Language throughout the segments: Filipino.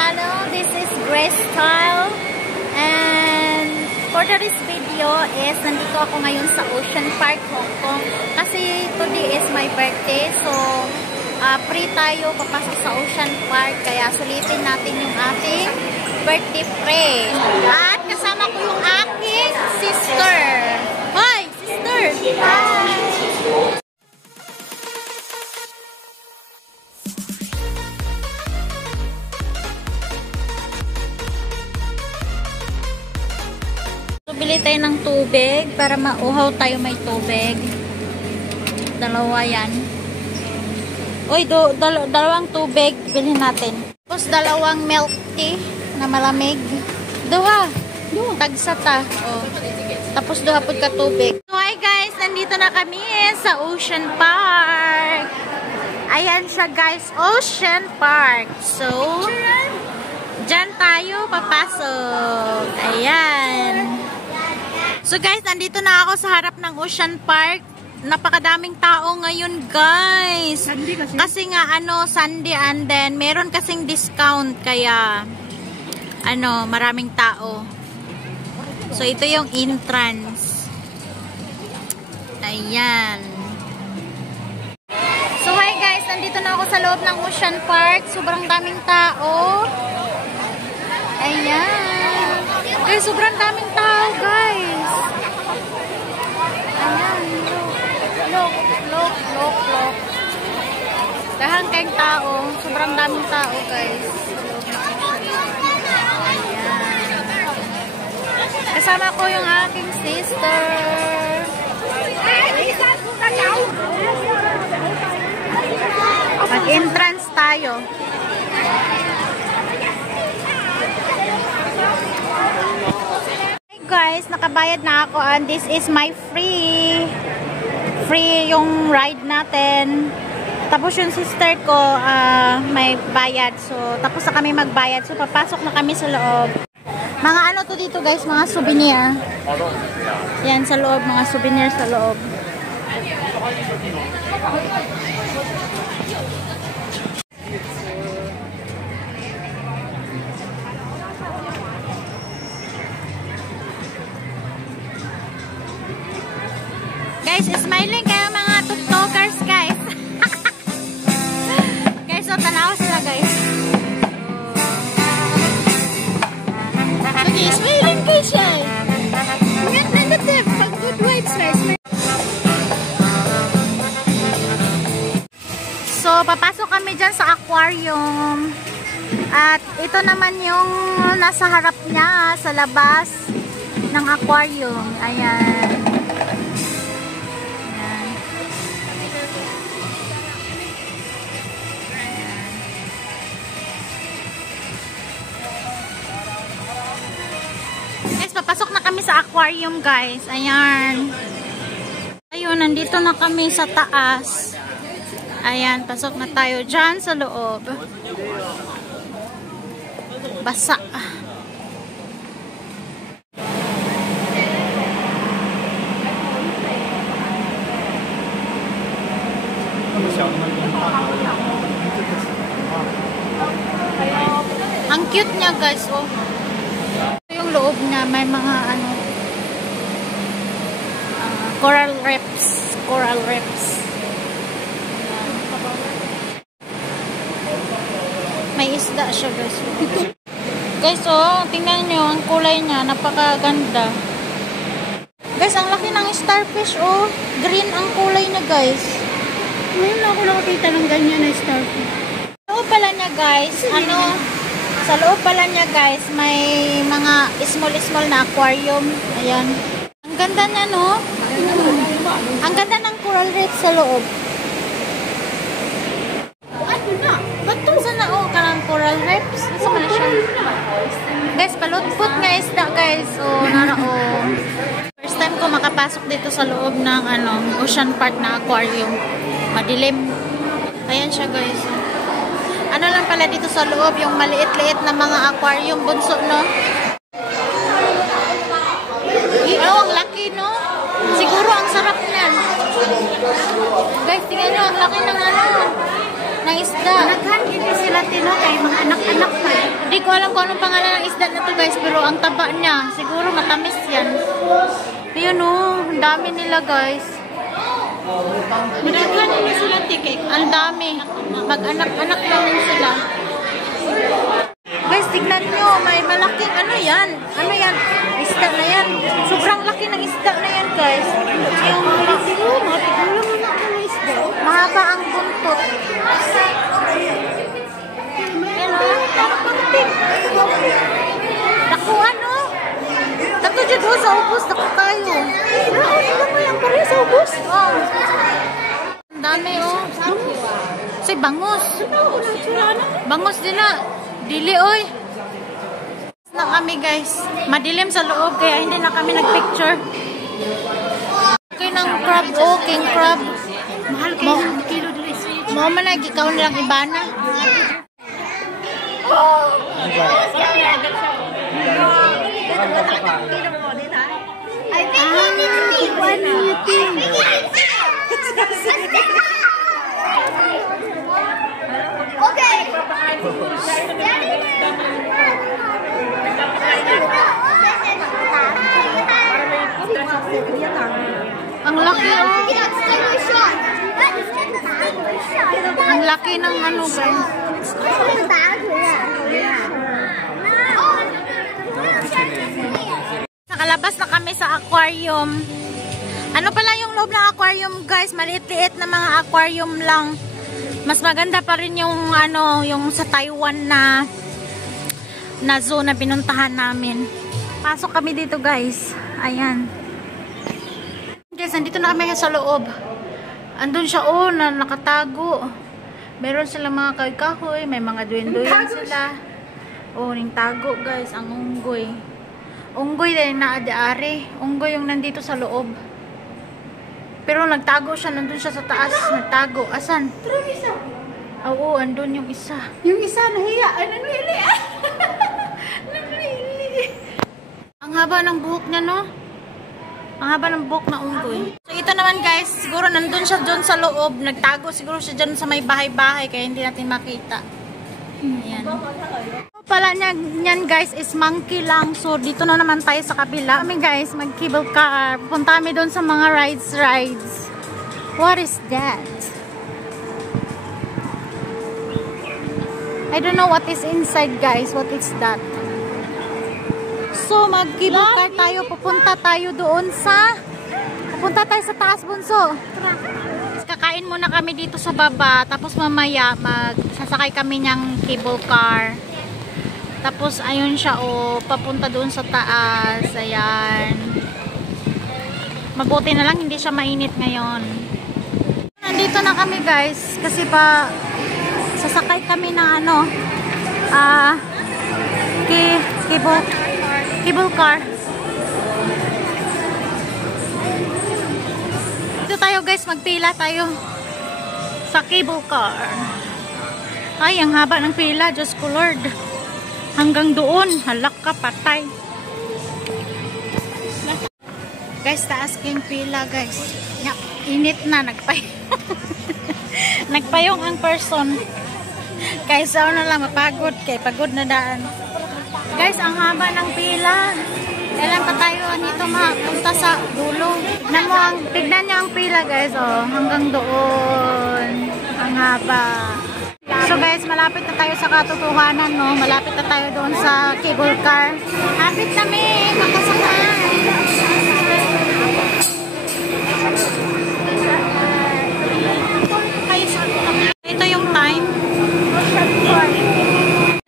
channel. This is Grace Style. And for today's video is nandito ako ngayon sa Ocean Park, Hong Kong. Kasi today is my birthday. So, free tayo papasok sa Ocean Park. Kaya sulitin natin yung ating birthday pre. At kasama ko yung aking sister. Hi, sister! Hi! Bili tayo ng tubig para mauhaw tayo, may tubig. Dalawa yan. Uy, dalawang tubig bilhin natin. Tapos dalawang milk tea na malamig. Duha. Tagsata. Oh. Tapos duha po ka tubig. So hi guys, nandito na kami sa Ocean Park. Ayan siya guys, Ocean Park. So, dyan tayo papasok. Ayan. So guys, nandito na ako sa harap ng Ocean Park. Napakadaming tao ngayon guys. Kasi nga Sunday, and then meron kasing discount kaya maraming tao. So ito yung entrance. Ayan. So hi guys, nandito na ako sa loob ng Ocean Park. Sobrang daming tao. Ayan. Guys, sobrang daming tao guys. Ayan. Look. Dahan kayong tao. Sobrang daming tao guys. Ayan. Kasama ko yung aking sister. Mag-entrance tayo. Hey guys, nakabayad na ako and this is my free yung ride natin. Tapos yung sister ko may bayad. So, tapos na kami magbayad. So, papasok na kami sa loob. Mga to dito guys, mga souvenir. Yan sa loob, mga souvenir sa loob. Guys, smiling kayo mga tiktokers guys. Guys, so tanaw sila guys. Okay, smiling kayo siya. Negative, pag good vibes guys. So, papasok kami dyan sa aquarium. At ito naman yung nasa harap niya sa labas ng aquarium. Ayan. Papasok na kami sa aquarium guys. Ayan. Ayun, nandito na kami sa taas. Ayan, pasok na tayo dyan sa loob. Basa. Ang cute niya guys, oh. Yung loob niya may mga coral reefs. May isda siya guys. Guys, oh, tingnan nyo ang kulay niya, napakaganda. Guys, ang laki ng starfish, oh. Green ang kulay na guys. Ngayon ako nakakita ng ganyan na starfish. Sa loob pala niya guys, sa loob pala niya guys, may mga small na aquarium. Ayan. Ang ganda niya, no? Ang ganda ng coral reef sa loob. Ba't sana kanang coral reefs? Nasa ka na siya? Guys, palutpot nga isda guys. First time ko makapasok dito sa loob ng Ocean Park na aquarium. Madilim. Ayan siya guys. Lang pala dito sa loob, yung maliit-liit na mga aquarium bunso, no? Ang laki, no? Siguro ang sarap niyan. Guys, tingnan nyo, ang laki ng ng isda. Naghan, hindi sila tino kay mga anak-anak pa. Hindi ko alam kung anong pangalan ng isda na to guys, pero ang taba niya. Siguro matamis yan. Ayun oh, ang dami nila guys. Nagkakaroon nila sila ticket. Ang dami. Mag-anak-anak namin sila. Guys, tignan nyo. May malaking ano yan. Ano yan? Isda na yan. Sobrang laki ng isda na yan guys. Yung mahaba ang buntot. Naku ano? Tato dyan ho sa ubos. Naku tayo. Ano mo yung pare sa ubos? Oh. Ang dami oh. Say bangus. Bangus din na. Dili oy. Na kami guys. Madilim sa loob kaya hindi na kami nagpicture. Okay ng crab oh. King crab. Mahal kayo. Kilo dili. Mo man lagi ikaw nilang ibana. I think you need to eat one new thing. Okay. Ang laki oh. Ang laki ng ano guys. Nakalabas na kami sa aquarium. Ano pala yung loob ng aquarium guys? Maliit-liit na mga aquarium lang. Mas maganda pa rin yung ano, yung sa Taiwan na zoo na binuntahan namin. Pasok kami dito guys. Ayan. Guys, nandito na kami sa loob. Andun siya oh, na nakatago. Meron silang mga kahoy-kahoy, may mga duyan-duyan sila. Oh, ning tago guys, ang unggoy. Unggoy din na adi-ari. Unggoy yung nandito sa loob. Pero nagtago siya, nandun siya sa taas, nagtago. Asan? Pero isa. Oo, andun yung isa. Yung isa nahiya. Nanglili. Nanglili. Ang haba ng buhok niya, no? Ang haba ng buhok na unggoy. So, ito naman guys, siguro nandun siya dun sa loob. Nagtago siguro siya dyan sa may bahay-bahay, kaya hindi natin makita. Ayan. Pala niyan guys is monkey lang. So, dito na naman tayo sa kabila. Kami guys, mag-cable car. Punta kami dun sa mga rides. What is that? I don't know what is inside guys. What is that? So, mag-cable car tayo. Pupunta tayo doon sa... Pupunta tayo sa taas, bunso. Kakain muna kami dito sa baba. Tapos mamaya, magsasakay kami niyang cable car. Tapos, ayun siya, oh. Papunta doon sa taas. Ayan. Mabuti na lang, hindi siya mainit ngayon. Nandito na kami, guys. Kasi pa, sasakay kami ng ano, cable car. Dito tayo guys, magpila tayo sa cable car. Ay, ang haba ng pila, Diyos ko Lord. Hanggang doon, halak ka, patay. Guys, taas yung pila guys. Init na, nagpayong ang person. Kaysa na lang mapagod, kay pagod na daan. Guys, ang haba ng pila. Kailan pa tayo nito mapunta sa dulo. Tignan niyo ang pila guys, oh, hanggang doon. Ang haba. So guys, malapit na tayo sa katotohanan, no? Malapit na tayo doon sa cable car. Hapit kami, makasakay. Ito yung time.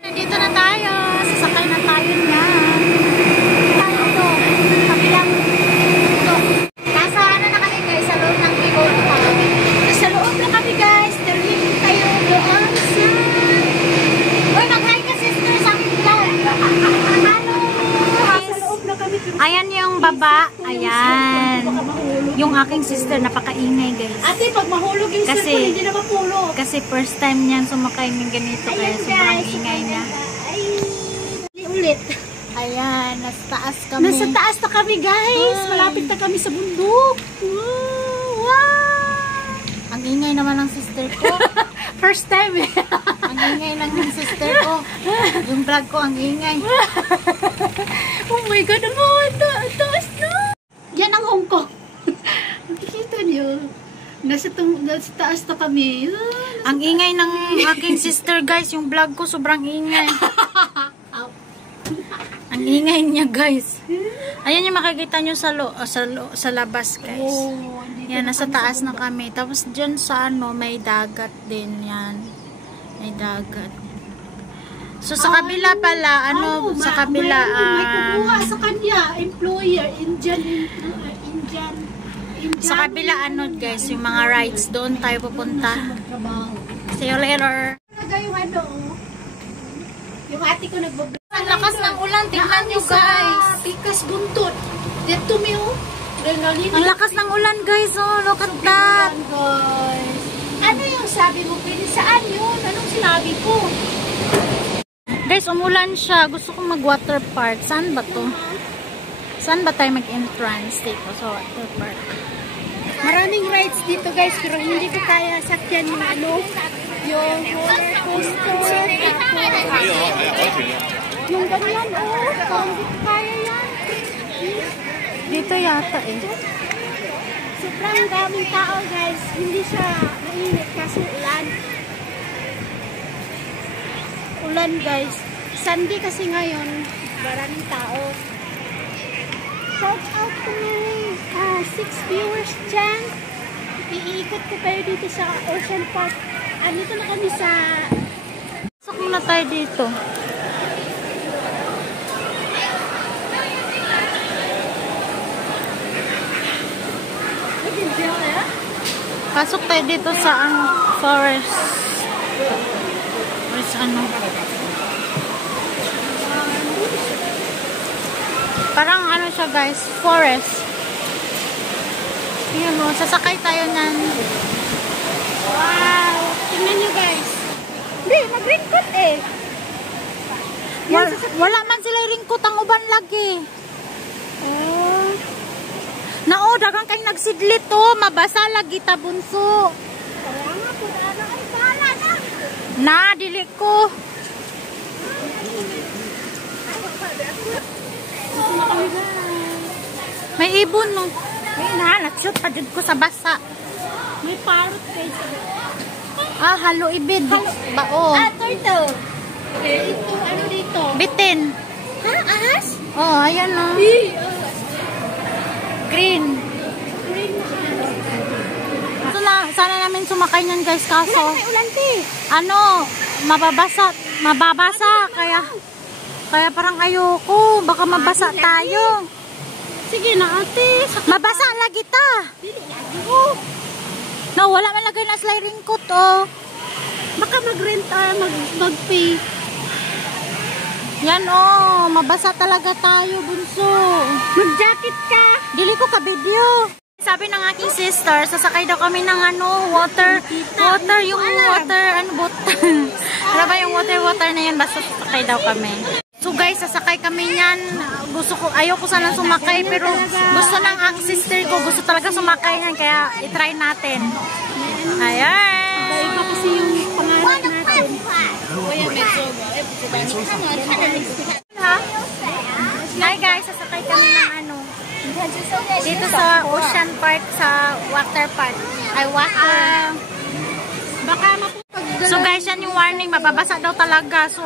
Nandito na tayo. Sasakay na tayo niya. Ito. Kabilang ito. Nasa ano na kami guys, sa loob ng cable car. Nasa loob na kami guys. Termin tayo doon sa... Uy, mag-hi ka sister sa aking vlog. Ano? Nasa loob na kami. Ayan yung baba. Ayan. Yung aking sister, napakaingay guys. Ate, pag mahulog yung cellphone, hindi na mapulog. Kasi first time niyan sumakay ng ganito. Kaya sobrang ingay niya. Ay, ulit. Ayan, nasa taas kami. Nasa taas na kami guys. Malapit na kami sa bundok. Wow! Ang ingay naman ng sister ko. First time eh. Ang ingay lang ng sister ko. Yung vlog ko ang ingay. Oh my God, ang taas na. Yan ang Hong Kong. Nakikita niyo. Nasa taas na kami. Ang ingay ng aking sister, guys. Yung vlog ko sobrang ingay. Ang ingay niya, guys. Ayan yung makikita nyo sa labas, guys. Yan, nasa taas na kami. Tapos dyan sa may dagat din. Yan. May dagat. So, sa kabila pala, sa kabila, may kukuha sa kanya, employer, Indian. Sa kabila, guys, yung mga rides, doon tayo pupunta. See you later. Yung ate ko nagbablog. Ang lakas ng ulan, tingnan nyo, guys. Pikas buntot. Dito mi Ang lakas ng ulan, guys. Oh, look at that. Guys. Ano yung sabi mo? Saan yun? Anong sinabi ko? Guys, umulan siya. Gusto kong mag-water park. Saan ba to? Saan ba tayo mag-entrance dito sa water park? Maraming rides dito, guys. Pero hindi ko kaya sakyan yung yung roller coaster. Yung ganyan, hindi ko kaya yan. Dito yata eh. Sobrang daming tao, guys. Hindi siya mainit kasi ulan. Ulan, guys. Sunday kasi ngayon, maraming tao. Shout out to my 6 viewers dyan. Iikot ko kayo dito sa Ocean Park. Dito na kami sa... Pasok muna tayo dito. Pasok tayo dito sa forest. Forest parang siya, guys, forest. Tingnan mo, sasakay tayo nan. Wow! Tingnan nyo, guys. Hindi, mag-raincoat eh. Wala man sila ringkot ang uban lagi. Nao, dagang kay nagsidlit to. Mabasa lagi ta, bunso. Kaya nga po, ay bala na. Na, dili ko. May ibon, no? May natshoot pa dyan ko sa basa. May parrot guys. Halo ibid. Bao. Turtle. Ito, ano dito? Bitin. Ha? Ahas? Oh, ayan, no? Green. Green na. Sana namin sumakay niyan, guys, kaso. May ulan, te. Mababasa. Kaya parang ayoko. Baka mabasa tayo. Sige na, ate. Mabasa lagi ta. No, wala man lagay na sliding coat, oh. Baka mag-rent mag-pay. Yan, oh. Mabasa talaga tayo, bunso. Mag-jacket ka. Dili ko ka-video. Sabi ng aking sister, sasakay daw kami ng water, boat. Ano ba yung water na yan? Basta sasakay daw kami. So guys, sasakay kami niyan. Ayoko sana sumakay, pero gusto ng ang sister ko, gusto talaga sumakay niyan, kaya i-try natin. Ayan! Iba kasi yung pangarap natin. Hi guys, sasakay kami ng dito sa Ocean Park, sa water park. Baka So guys, yan yung warning, mababasa daw talaga. So,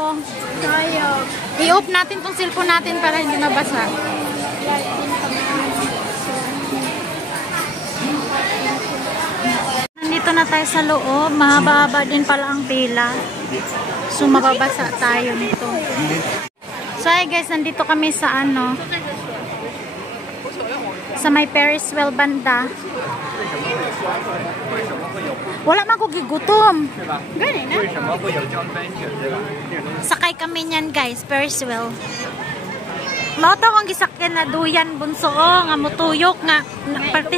i-off natin tong cellphone natin para hindi mabasa. Nandito na tayo sa loob. Mahaba-haba din pala ang pila. So, mababasa tayo nito. So, hi guys, nandito kami sa sa may Ferris wheel banda. Wala man ko gigutom. Gani na. Sakay kami niyan, guys, Ferris wheel. Mao to kung gisakyan na duyan, bunso, nga mutuyok nga parte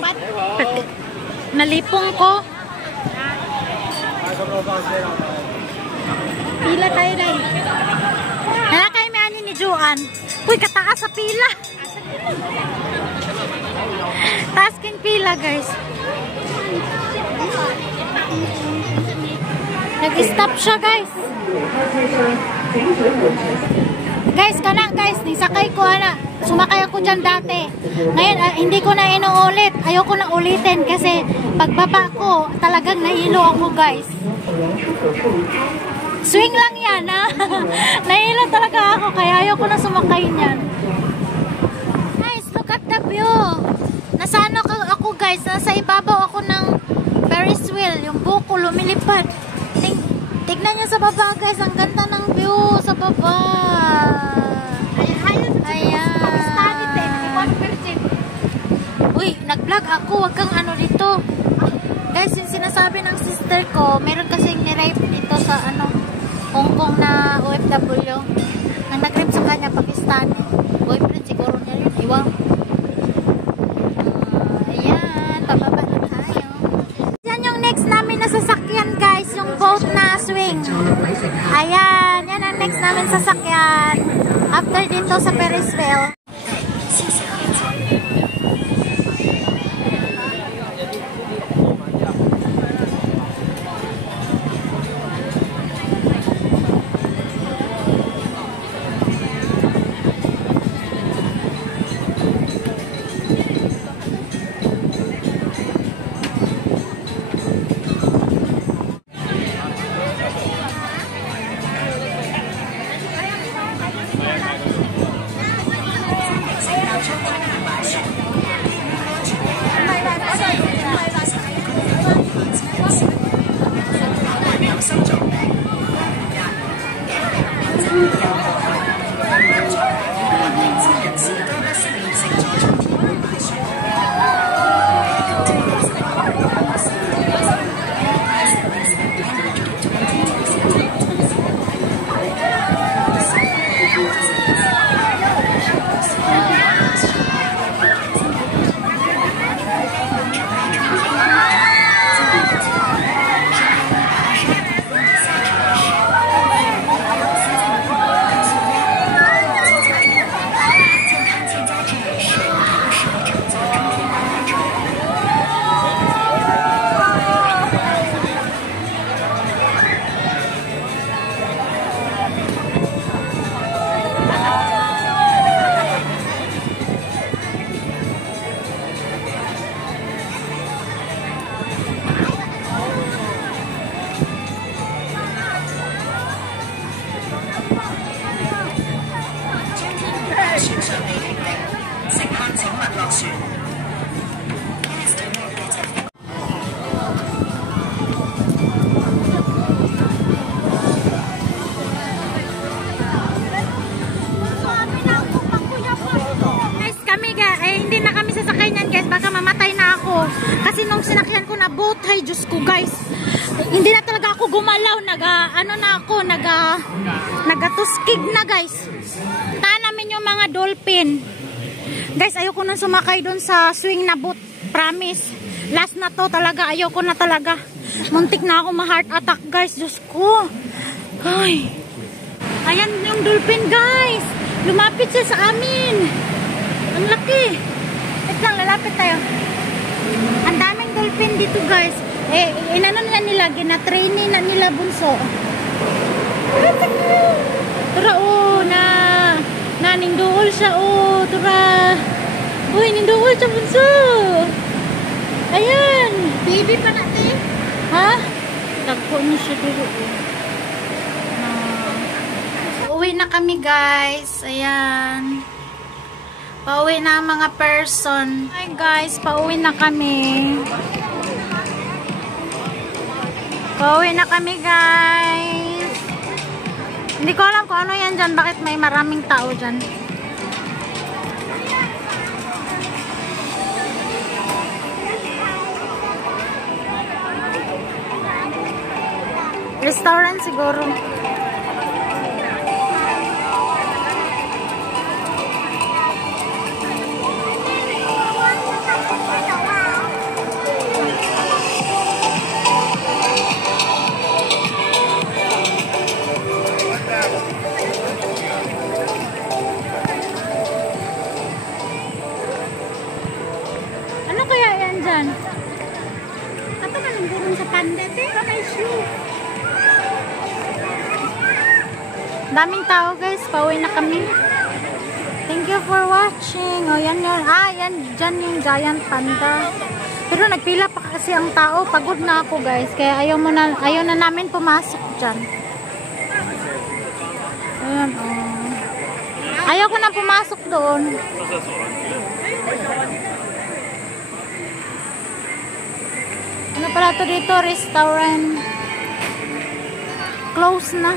nalipong ko. Pila tayo na. Nalakay may ani ni Joan. Uy, kataas sa pila. Taas king pila, guys. Nag-stop siya, guys. Guys, nisakay ko, sumakay ako dyan dati. Ngayon, hindi ko na inuulit. Ayoko na ulitin kasi pagbaba ko, talagang nahilo ako, guys. Swing lang yan, ha? Nahilo talaga ako, kaya ayoko na sumakay niyan. Guys, look at the view. Nasa ano ako, guys? Nasa ibabaw ako ng Ferris wheel. Yung buko lumilipad. Tignan nyo sa baba, guys. Ang ganda ng view sa baba. Ayan. Uy, nag-vlog ako. Wag kang ano dito. Guys, yung sinasabi ng sister ko, meron kasing ni-rape dito sa Hong Kong na OFW. Nang nag-rape sa kanya, Pakistani. Boyfriend siguro niya yun. Iwan. Ayan. Pababa na tayo. Yan yung next namin na sasakyan, guys. Yung boat na swing. Ayan. Yan ang next namin sasakyan. After dito sa Ferris wheel. Kasi nung sinakyan ko na boat, ay Diyos ko, guys, hindi na talaga ako gumalaw. Nagatuskig na, guys. Taan namin yung mga dolphin. Guys, ayoko nang sumakay dun sa swing na boat. Promise. Last na to talaga. Ayoko na talaga. Muntik na ako ma-heart attack, guys. Diyos ko. Ay. Ayan yung dolphin, guys. Lumapit siya sa amin. Ang laki. Wait lang, lalapit tayo. Ang daming dolphin dito, guys. Inano na nila, gina-training na nila bunso. Tura, ninduol siya, tura. Uy, ninduol siya bunso. Ayan. Baby pa natin. Ha? Tagpo niya siya dito. Uwi na kami, guys. Ayan. Pauwi na ang mga person. Hi guys, pauwi na kami. Pauwi na kami, guys. Hindi ko alam kung ano yan dyan. Bakit may maraming tao dyan. Restaurant siguro. Ato ka nang gurong sa panda, te. May shoe. Daming tao guys, pauwi na kami. Thank you for watching. O yan yun. Yan dyan yung giant panda. Pero nagpila pa kasi ang tao. Pagod na ako guys. Kaya ayaw na namin pumasok dyan. Ayan o. Ayaw ko na pumasok doon. Ano pala to dito? Restaurant. Close na.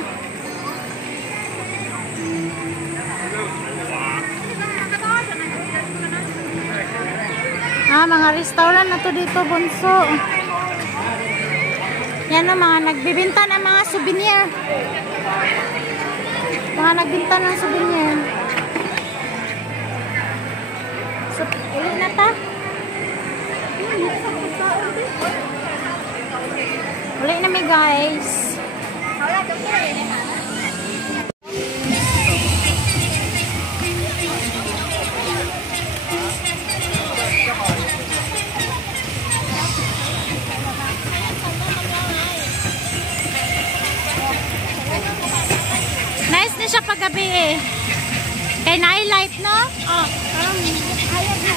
Mga restaurant na to dito, bunso. Yan o, mga nagbibinta ng mga souvenir. Mga nagbinta ng souvenir. So, ulit na ta. Ulit na mi guys. Nice na siya paggabi eh. Kay nai-light, no? Ayaw na.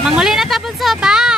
Manguli na tapon sa bye!